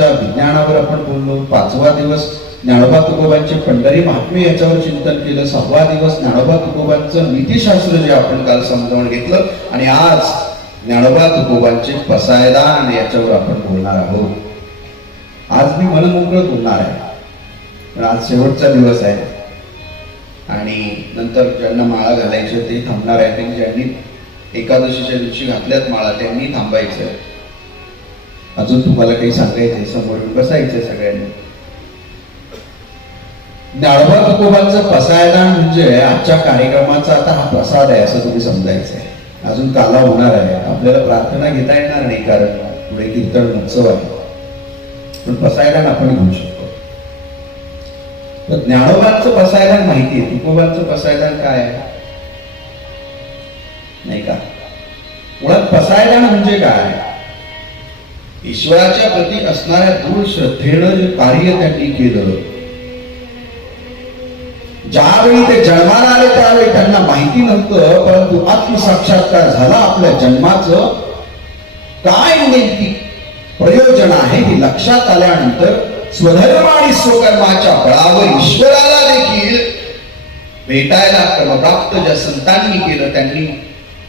तुकोबांच्या विज्ञानावर आपण बोललो पाचवा दिवस ज्ञानोबा तुकोबांचे पंढरी महात्मे याच्यावर चिंतन केलं सहावा दिवस ज्ञानोबा तुकोबांचं नीतीशास्त्र जे आपण काल समजावून घेतलं आणि आज ज्ञानोबा तुकोबांचे पसायदान याच्यावर आपण बोलणार आहोत. आज मी मनमोकळं बोलणार आहे. पण आज शेवटचा दिवस आहे. आणि नंतर ज्यांना माळा घालायचे ते थांबणार आहे त्यांनी ज्यांनी एकादशीच्या दिवशी घातल्यात माळा त्यांनी थांबायचं आहे. अजून तुम्हाला काही सांगायचंय? समोर बसायचंय सगळ्यांनी. ज्ञानोबा तुकोबांचं पसायदान म्हणजे आजच्या कार्यक्रमाचा आता हा प्रसाद आहे असं तुम्ही समजायचंय. अजून काला होणार आहे. आपल्याला प्रार्थना घेता येणार नाही कारण पुढे कीर्तन उत्सव आहे. पण पसायदान आपण घेऊ शकतो. तर ज्ञानोबांचं पसायदान माहिती आहे. तुकोबांचं पसायदान काय? नाही का? मुळात पसायदान म्हणजे काय? ईश्वराच्या प्रती असणाऱ्या दूर श्रद्धेनं जे कार्य त्यांनी केलं. ज्यावेळी ते जन्माला आले त्यावेळी त्यांना माहिती नव्हतं परंतु आत्मसाक्षात्कार झाला आपल्या जन्माचं. काय नेमकी प्रयोजन आहे हे लक्षात आल्यानंतर स्वधर्म आणि स्वकर्माच्या बळावर ईश्वराला देखील भेटायला क्रमप्राप्त ज्या संतांनी केलं त्यांनी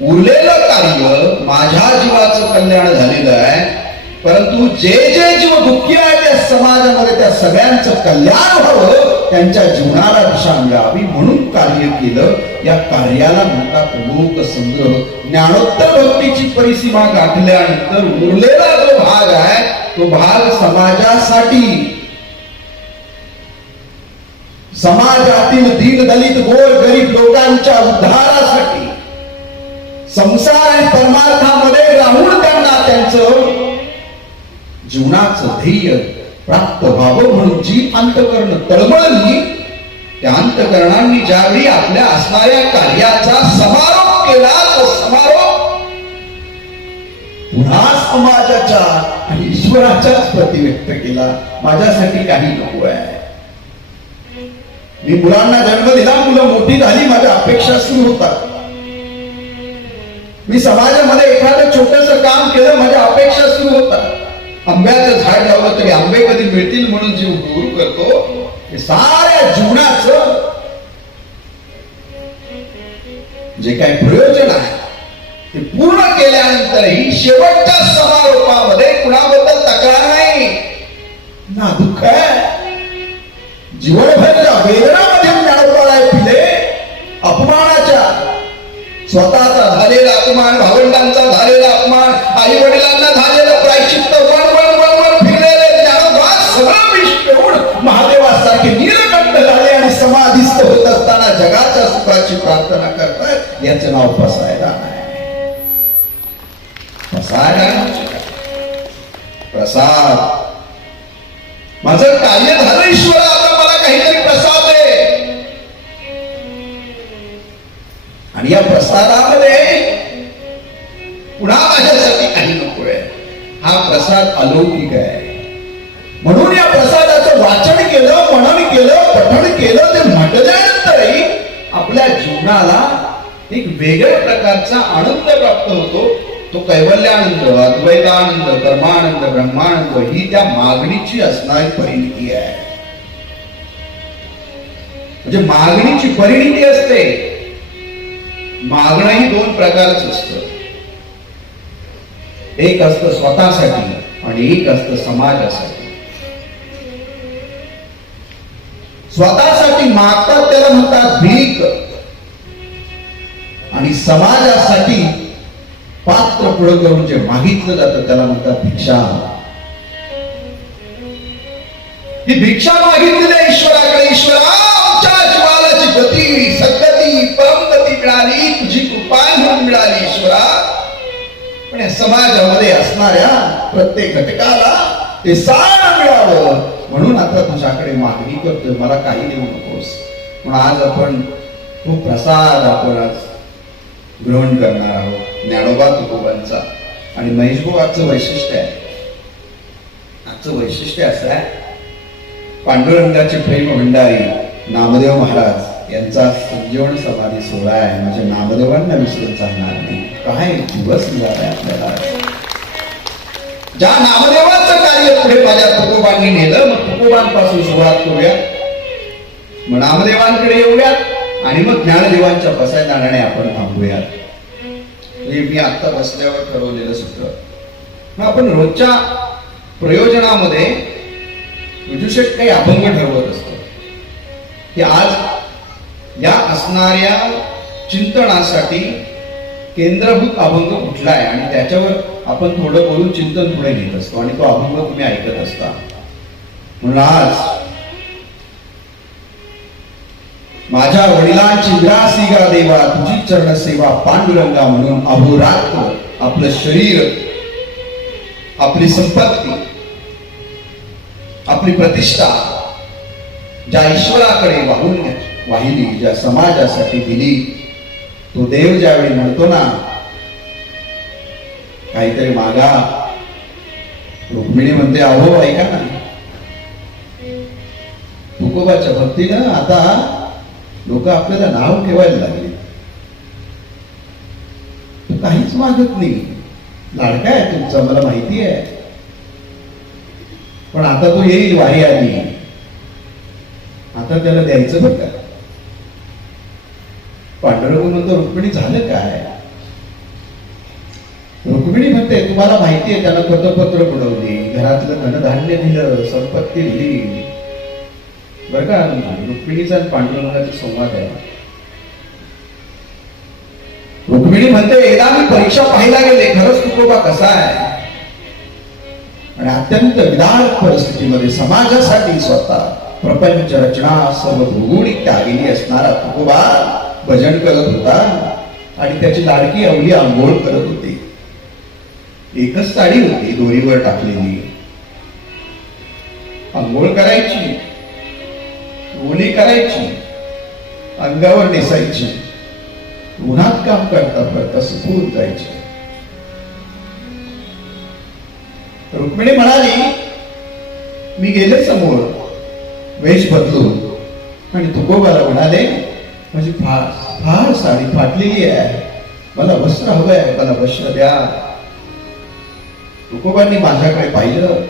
उरलेलं कार्य माझ्या जीवाचं कल्याण झालेलं आहे. परंतु जे जे जीव दुःखी आहे त्या समाजामध्ये त्या कल्याण व्हावं, त्यांच्या जीवनाला दिशा मिळावी कार्य या कार्याला म्हणतात लोक संग्रह ज्ञानोत्तर भक्तीची परिसीमा गाठल्यानंतर उरलेला जो भाग आहे तो भाग समाजासाठी. समाजातील दीन दलित, गोर, गरीब लोकांच्या जीवनाचं ध्येय प्राप्त व्हावं म्हणून जी अंतकरण तळमळली त्या अंतकरणांनी ज्यावेळी आपल्या असणाऱ्या कार्याचा समारोप केला तो समारोप पुन्हा समाजाच्या आणि ईश्वराच्याच प्रती व्यक्त केला. माझ्यासाठी काही नको आहे. मी मुलांना जन्म दिला मुलं मोठी झाली माझ्या अपेक्षा सुरू होतात. मी समाजामध्ये एखादं छोटस काम केलं माझ्या अपेक्षा सुरू होतात. आंब्याचं झाड लावलं तरी आंबे कधी मिळतील म्हणून जीव गुरु करतो. हे साऱ्या जीवनाचं जे काही प्रयोजन आहे ते पूर्ण केल्यानंतरही शेवटच्या समारोपामध्ये कुणाबद्दल तक्रार नाही. ना दुःख आहे. जीवनभरच्या वेदनामध्ये ज्ञानोबाला पिले अपमानाच्या स्वतःचा झालेला अपमान भावंडांचा झालेला अपमान आई वडिलांना झालेला जगाच्या प्रार्थना करतात याचं नाव पसायदान आहे पसायदान प्रसाद. माझं कार्य झालं ईश्वर आता मला काहीतरी प्रसाद आहे आणि या प्रसादामध्ये पुन्हा माझ्यासाठी काही नको आहे. हा प्रसाद अलौकिक आहे. म्हणून या प्रसादाचं वाचन केलं मनन केलं पठण केलं ते म्हटल्यानंतरही आपल्या जीवनाला एक वेगळ्या प्रकारचा आनंद प्राप्त होतो. तो कैवल्यानंद अद्वैतानंद कर्मानंद ब्रह्मानंद ही त्या मागणीची असणारी परिणिती आहे. म्हणजे मागणीची परिणिती असते. मागणं ही दोन प्रकारच असत. एक असतं स्वतःसाठी आणि एक असतं समाजासाठी. स्वतःसाठी मागतात त्याला म्हणतात भीक. आणि समाजासाठी पात्र पुढं करून जे मागितलं जातं त्याला म्हणतात भिक्षा. ही भिक्षा मागितलेल्या ईश्वराकडे. ईश्वरा आमच्या जीवालाची गती सद्गती परमगती मिळाली. तुझी कृपा म्हणून मिळाली ईश्वरा. पण या समाजामध्ये असणाऱ्या प्रत्येक घटकाला ते सारा मिळावं. म्हणून आता तुझ्याकडे मागणी करतोय. मला काही देऊ नकोस. पण आज आपण तो प्रसाद आपण आज ग्रहण करणार आहोत. ज्ञानोबा तुकोबांचा. आणि महेश आजचं वैशिष्ट्य आहे. आजचं वैशिष्ट्य असं आहे. पांडुरंगाचे प्रेम भंडारी नामदेव महाराज यांचा संजीवन समाधी सोहळा आहे. म्हणजे नामदेवांना विसरून चालणार नाही. काय दिवस मिळाला आपल्याला. ज्या नामदेवाचं कार्य पुढे माझ्या तुकोबांनी नेलं मग तुकोबांपासून सुरुवात करूया. मग नामदेवांकडे येऊयात आणि मग ज्ञानदेवांच्या बसायदानाने आपण थांबूयात. हे मी आता बसल्यावर ठरवलेलं सूत्र. मग आपण रोजच्या प्रयोजनामध्ये विदूषक काही अभंग ठरवत असतो. की आज या असणाऱ्या चिंतनासाठी केंद्रभूत अभंग कुठला आहे आणि त्याच्यावर आपण थोडं बोलून चिंतन पुढे घेत असतो आणि तो अभंग तुम्ही ऐकत असता. म्हणून आज माझ्या वडिलांची विरासिगा देवा तुझी चरण सेवा पांडुरंगा म्हणून अहोरात्र आपलं शरीर आपली संपत्ती आपली प्रतिष्ठा ज्या ईश्वराकडे वाहून वाहिली ज्या समाजासाठी दिली तो देव ज्यावेळी म्हणतो ना काहीतरी मागा रुक्मिणी म्हणते अहो ऐका ना. तुकोबाच्या भक्तीनं आता लोक आपल्याला नाव ठेवायला लागले. तो काहीच मागत नाही. लाडका आहे तुमचा मला माहिती आहे. पण आता तो येईल वारी आली आता त्याला द्यायचं बघ का? पांडुरंग म्हणतो रुक्मिणी झालं काय? म्हणते तुम्हाला माहिती आहे त्यानं पत्रपत्र बुडवली. घरातलं धनधान्य दिलं संपत्ती दिली. बरं का रुक्मिणीचा आणि पांडुरंगाचा संवाद आहे. रुक्मिणी म्हणते एकदा मी परीक्षा पाहायला गेले खरंच तुकोबा कसा आहे? आणि अत्यंत विदारक परिस्थितीमध्ये समाजासाठी स्वतः प्रपंच रचना सर्व भूगोळी त्यागिनी असणारा तुकोबा भजन करत होता. आणि त्याची लाडकी अवली आंघोळ करत होती. एकच साडी होती दोरीवर टाकलेली. आंघोळ करायची ओली करायची अंगावर नेसायची. उन्हात काम करता करता सुकून जायची. रुक्मिणी म्हणाली मी गेले समोर वेश बदलून. आणि तुकोबाला म्हणाले माझी फार फार साडी फाटलेली आहे. मला वस्त्र हवं आहे मला वस्त्र द्या. तुकोबांनी माझ्याकडे पाहिलं?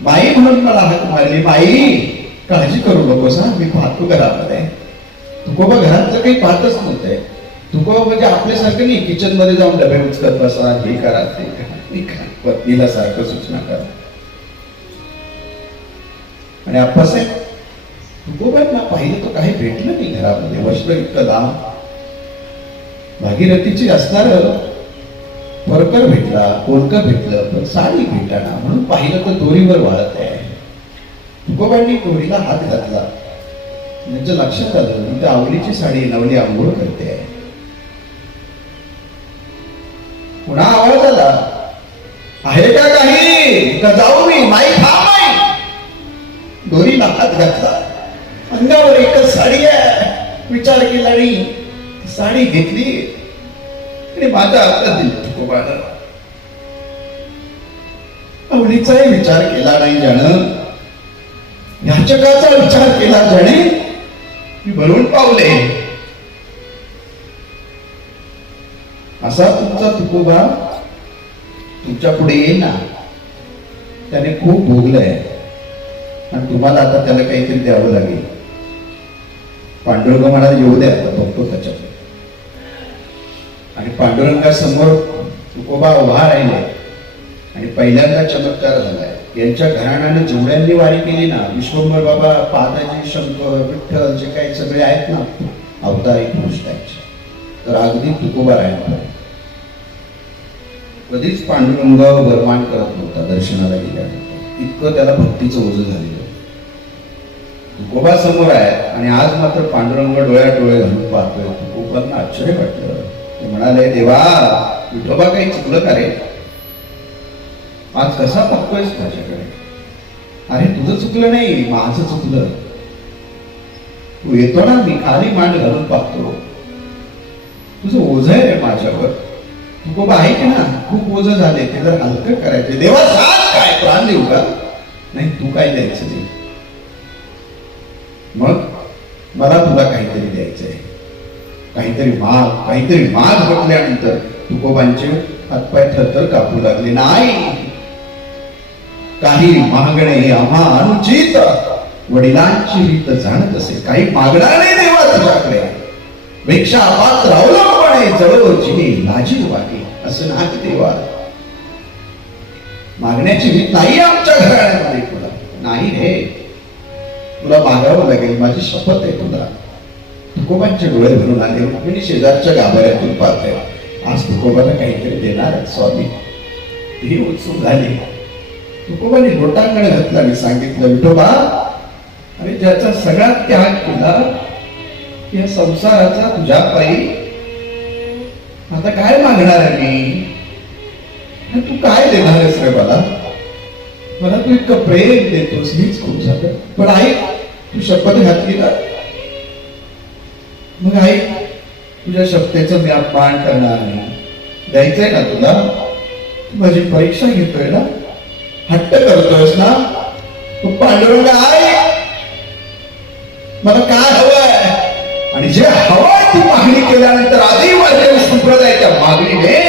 माई म्हणून मला हात मारली माई काळजी करू नकोस हा मी पाहतो घरामध्ये. तुकोबा घरातलं काही पाहतच नव्हते. तुकोबा म्हणजे आपल्यासारखं नाही किचनमध्ये जाऊन डबे उचकत बसा हे करा ते करा. पत्नीला सारखं सूचना करा. आणि आप्पासाहेब तुकोबांना पाहिलं तर काही भेटलं नाही घरामध्ये वस्त्र इतकं लांब. भागीरथीची असणार परकर भेटला कोणकं भेटलं पण साडी भेटला म्हणून पाहिलं तर दोरीवर वाळत आहे. तुकोबांनी दोरीला हात घातला. त्यांचं लक्षात आलं म्हणजे आवडीची साडी नवली आंघोळ करते. आहे पुन्हा आवाज आला. आहे का काही? का जाऊ मी. माई थांब माई. दोरीला हात घातला. अंगावर एकच साडी आहे. विचार केला आणि साडी घेतली. आणि माझ्या हातात दिली. तुकोबानं आवडीचाही विचार केला नाही ज्यानं. याचकाचा विचार केला ज्याने मी भरून पावले. असा तुमचा तुकोबा तुमच्यापुढे येईल ना त्याने खूप भोगलंय. आणि तुम्हाला आता त्याला काहीतरी द्यावं लागेल. पांडुरंग म्हणाला येऊ द्या बघतो त्याच्याकडे आणि पांडुरंगासमोर तुकोबा उभा राहिले. आणि पहिल्यांदा चमत्कार झालाय. यांच्या घराण्याने जेवढ्यांनी वारी केली ना विश्वंभर बाबा पादाजी शंकर विठ्ठल जे काही सगळे आहेत ना अवतारी पुरुष त्यांचे. तर अगदी तुकोबा राहिला. कधीच पांडुरंग वरमान करत नव्हता दर्शनाला गेल्यानंतर. इतकं त्याला भक्तीचं ओझं झालेलं. तुकोबा समोर आहे आणि आज मात्र पांडुरंग डोळ्यात डोळे घालून पाहतोय. तुकोबांना आश्चर्य वाटलं. ते म्हणाले देवा विठोबा काही चुकलं का रे? आज कसा पाहतोयस माझ्याकडे? अरे तुझं चुकलं नाही माझं चुकलं. तू येतो ना मी खाली मांड घालून पाहतो. तुझं ओझ आहे रे माझ्यावर. तू खूप आहे की ना? खूप ओझ झाले ते जर हलकं करायचे. देवा सांग काय? प्राण देऊ का? नाही तू काय द्यायचं मग मला तुला काहीतरी द्यायचंय. काहीतरी माग काहीतरी माग म्हटल्यानंतर तुकोबांचे हातपाय थरथर कापू लागले. नाही! काही मागणे आम्हा अनुचित. वडिलांची रीत जाणत असे. काही मागणार नाही देवा तुझ्याकडे पेक्षा पात्र अवलंबणे जळो जिने लाजी वाटे. असं नाही देवा. मागण्याची रीत नाही आमच्या घराण्यामध्ये तुला नाही रे. तुला मागावं लागेल. माझी शपथ आहे तुला तुकोबांचे डोळे भरून आले. आणि शेजारच्या गाभाऱ्यातून पाहते आज तुकोबाला काहीतरी देणार स्वामी. ही उत्सुक झाली. तुकोबाने लोटांकडे घातला मी सांगितलं विठोबा आणि ज्याचा सगळा त्याग केला या संसाराचा तुझ्या पायी. आता काय मागणार आहे मी? तू काय देणार आहेस रे मला मला तू इतकं प्रेम देतोस हीच खूप झालं. पण आई तू शपथ घातली का मग आई तुझ्या शपथेचं मी अपमान करणार नाही. द्यायचंय ना तुला? तू माझी परीक्षा घेतोय ना? हट्ट करतोयस ना? तू पांडुरंग आहे. मला काय हवंय? आणि जे हवंय ती मागणी केल्यानंतर आधी वाढलेल्या संप्रदायाच्या मागणीने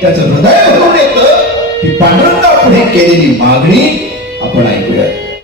त्याचं हृदय भरून येतं. ही पांडुरंगा पुढे केलेली मागणी आपण ऐकूया